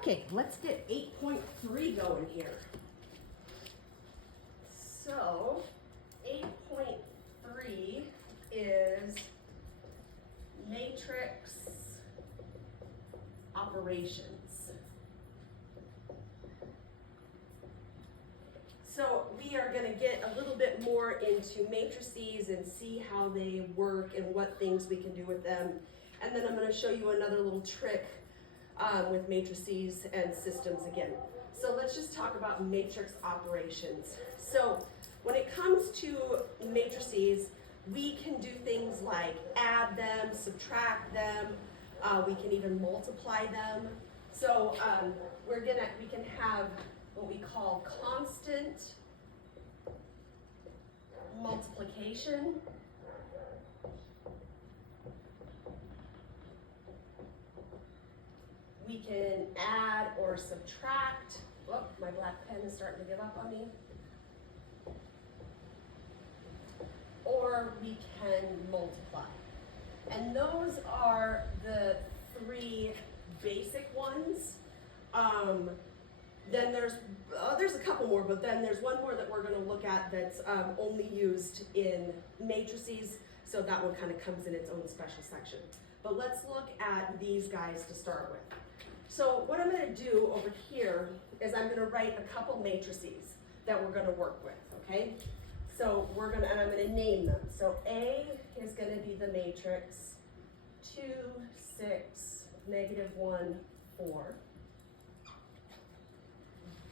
Okay, let's get 8.3 going here. So 8.3 is matrix operations. So we are going to get a little bit more into matrices and see how they work and what things we can do with them. And then I'm going to show you another little trick with matrices and systems again. So let's just talk about matrix operations. So when it comes to matrices, we can do things like add them, subtract them, we can even multiply them. So we can have what we call constant multiplication. We can add or subtract. Whoop, my black pen is starting to give up on me. Or we can multiply. And those are the three basic ones. Then there's a couple more, but then there's one more that we're going to look at that's only used in matrices, so that one kind of comes in its own special section. But let's look at these guys to start with. So what I'm going to do over here is I'm going to write a couple matrices that we're going to work with, okay? So I'm going to name them. So A is going to be the matrix 2, 6, -1, 4.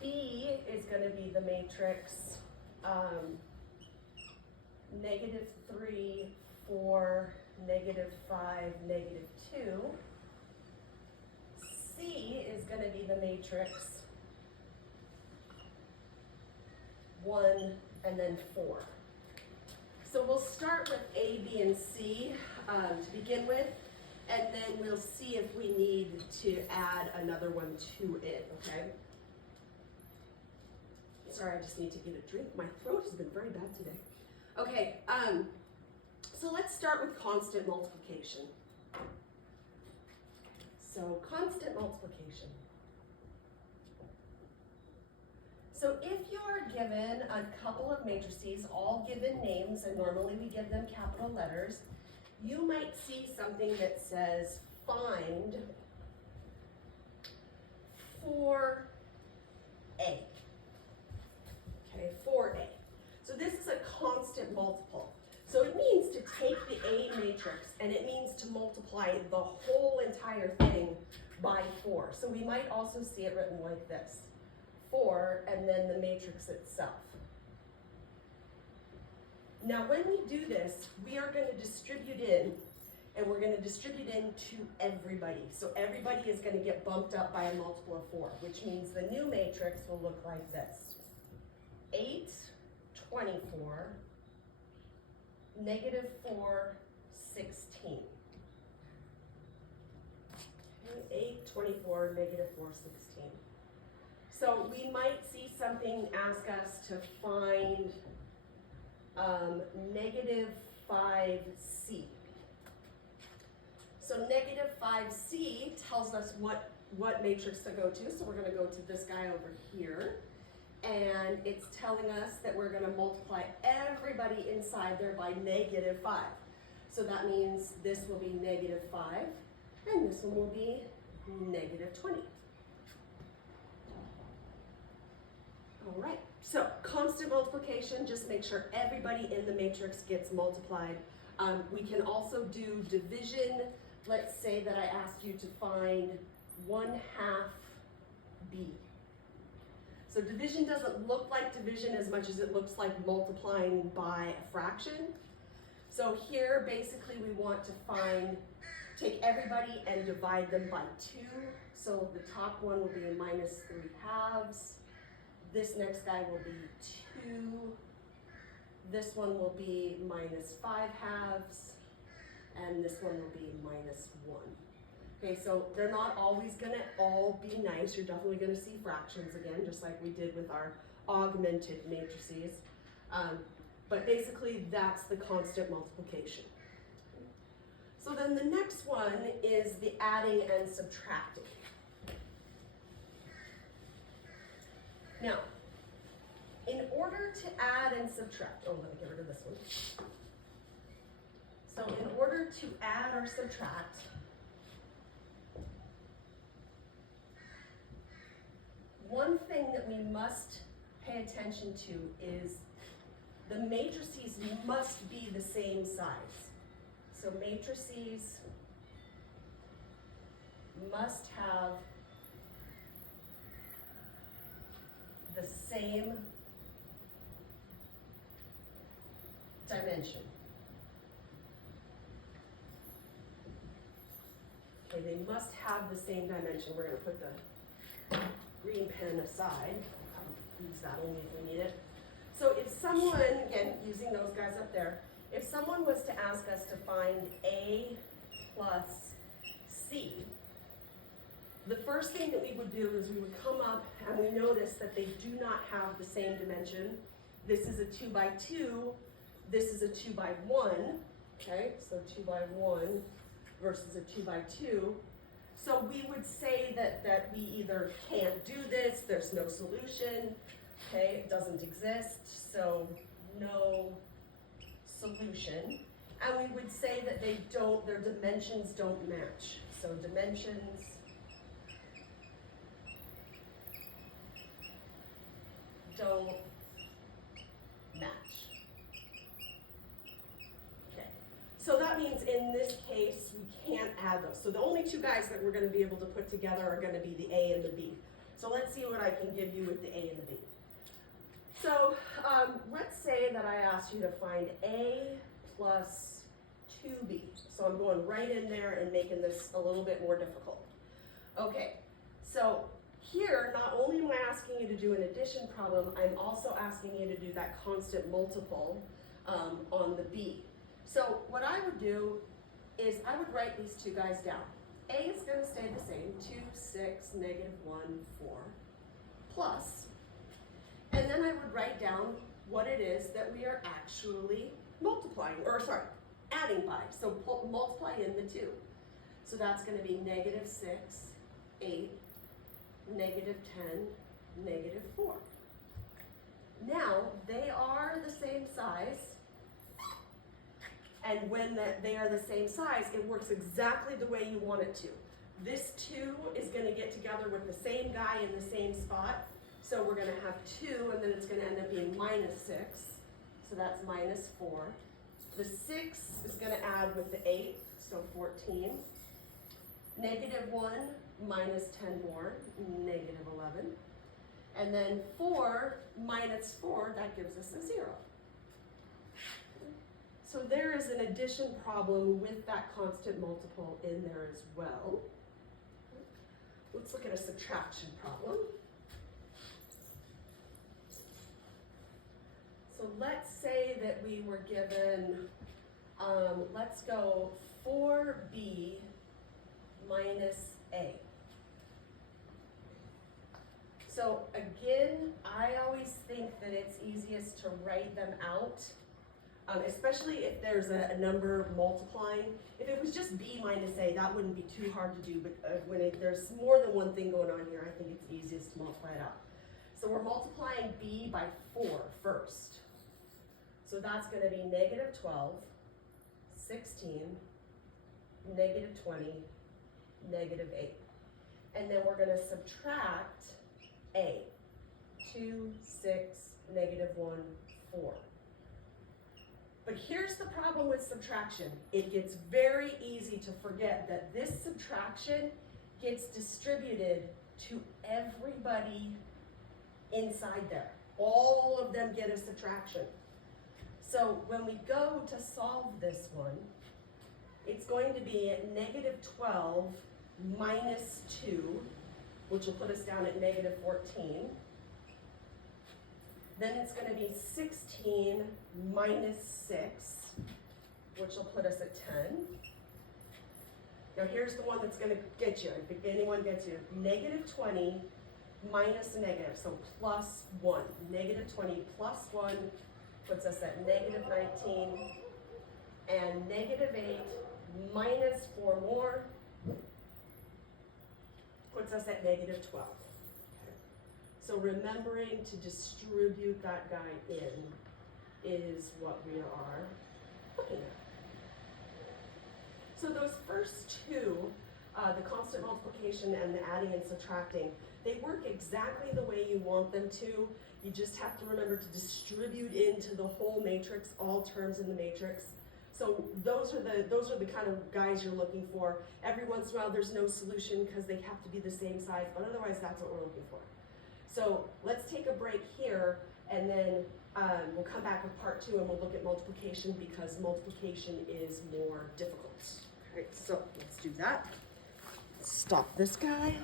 B is going to be the matrix -3, 4, -5, -2. C is going to be the matrix 1 and then 4. So we'll start with A, B, and C to begin with, and then we'll see if we need to add another one to it, okay? Sorry, I just need to get a drink. My throat has been very bad today. Okay, so let's start with constant multiplication. So constant multiplication. So if you're given a couple of matrices, all given names, and normally we give them capital letters, you might see something that says find 4A. Okay, 4A. So this is a constant multiple. So it means to take the A matrix and it means to multiply the whole entire thing by 4. So we might also see it written like this. 4 and then the matrix itself. Now when we do this, we are going to distribute in, and we're going to distribute in to everybody. So everybody is going to get bumped up by a multiple of 4, which means the new matrix will look like this. 8, 24, -4, 16. 8, 24, -4, 16. So we might see something ask us to find -5C. So -5C tells us what matrix to go to. So we're going to go to this guy over here. And it's telling us that we're going to multiply everybody inside there by -5. So that means this will be -5, and this one will be -20. All right, so constant multiplication, just make sure everybody in the matrix gets multiplied. We can also do division. Let's say that I asked you to find 1/2 B. So division doesn't look like division as much as it looks like multiplying by a fraction. So here, basically, we want to take everybody and divide them by 2. So the top one will be -3/2. This next guy will be 2. This one will be -5/2. And this one will be -1. Okay, so they're not always going to all be nice. You're definitely going to see fractions again, just like we did with our augmented matrices. But basically, that's the constant multiplication. So then the next one is the adding and subtracting. Now, in order to add and subtract, oh, let me get rid of this one. So in order to add or subtract, one thing that we must pay attention to is the matrices must be the same size. So matrices must have the same dimension. Okay, they must have the same dimension. We're going to put the green pen aside. Use that only if we need it. So if someone, again, using those guys up there, if someone was to ask us to find A plus C, the first thing that we would do is we would come up and we notice that they do not have the same dimension. This is a 2 by 2, this is a 2 by 1, okay? So 2 by 1 versus a 2 by 2. So we would say that we either can't do this, there's no solution, okay, it doesn't exist, so no solution. And we would say that their dimensions don't match. So dimensions don't match. Okay, so that means in this case, we can't add those. So the only two guys that we're going to be able to put together are going to be the A and the B. So let's see what I can give you with the A and the B. So let's say that I asked you to find A plus 2B. So I'm going right in there and making this a little bit more difficult. Okay, so here, not only am I asking you to do an addition problem, I'm also asking you to do that constant multiple on the B. So what I would do is I would write these two guys down. A is going to stay the same, 2, 6, negative 1, 4, plus. And then I would write down what it is that we are actually adding by. So multiply in the 2. So that's going to be negative 6, 8, negative 10, negative 4. Now, they are the same size, and when they are the same size, it works exactly the way you want it to. This 2 is going to get together with the same guy in the same spot, so we're going to have 2, and then it's going to end up being minus 6, so that's minus 4. The 6 is going to add with the 8, so 14. Negative 1 minus 10 more, negative 11. And then 4 minus 4, that gives us a 0. So there is an addition problem with that constant multiple in there as well. Let's look at a subtraction problem. So let's say that we were given, let's go 4b minus a. So again, I always think that it's easiest to write them out, especially if there's a number multiplying. If it was just b minus a, that wouldn't be too hard to do, but when there's more than one thing going on here, I think it's easiest to multiply it out. So we're multiplying b by 4 first. So that's going to be negative 12, 16, negative 20, negative 8. And then we're going to subtract a. 2, 6, negative 1, 4. But here's the problem with subtraction. It gets very easy to forget that this subtraction gets distributed to everybody inside there. All of them get a subtraction. So when we go to solve this one, it's going to be negative 12 minus 2, which will put us down at negative 14. Then it's going to be 16 minus 6, which will put us at 10. Now here's the one that's going to get you, if anyone gets you, negative 20 minus a negative, so plus 1. Negative 20 plus 1 puts us at negative 19, and negative 8 minus 4 more puts us at negative 12. So remembering to distribute that guy in is what we are looking at. So those first two, the constant multiplication and the adding and subtracting, they work exactly the way you want them to. You just have to remember to distribute into the whole matrix, all terms in the matrix. So those are the kind of guys you're looking for. Every once in a while there's no solution because they have to be the same size, but otherwise that's what we're looking for. So let's take a break here, and then we'll come back with part 2 and we'll look at multiplication because multiplication is more difficult. Okay, so let's do that. Stop this guy.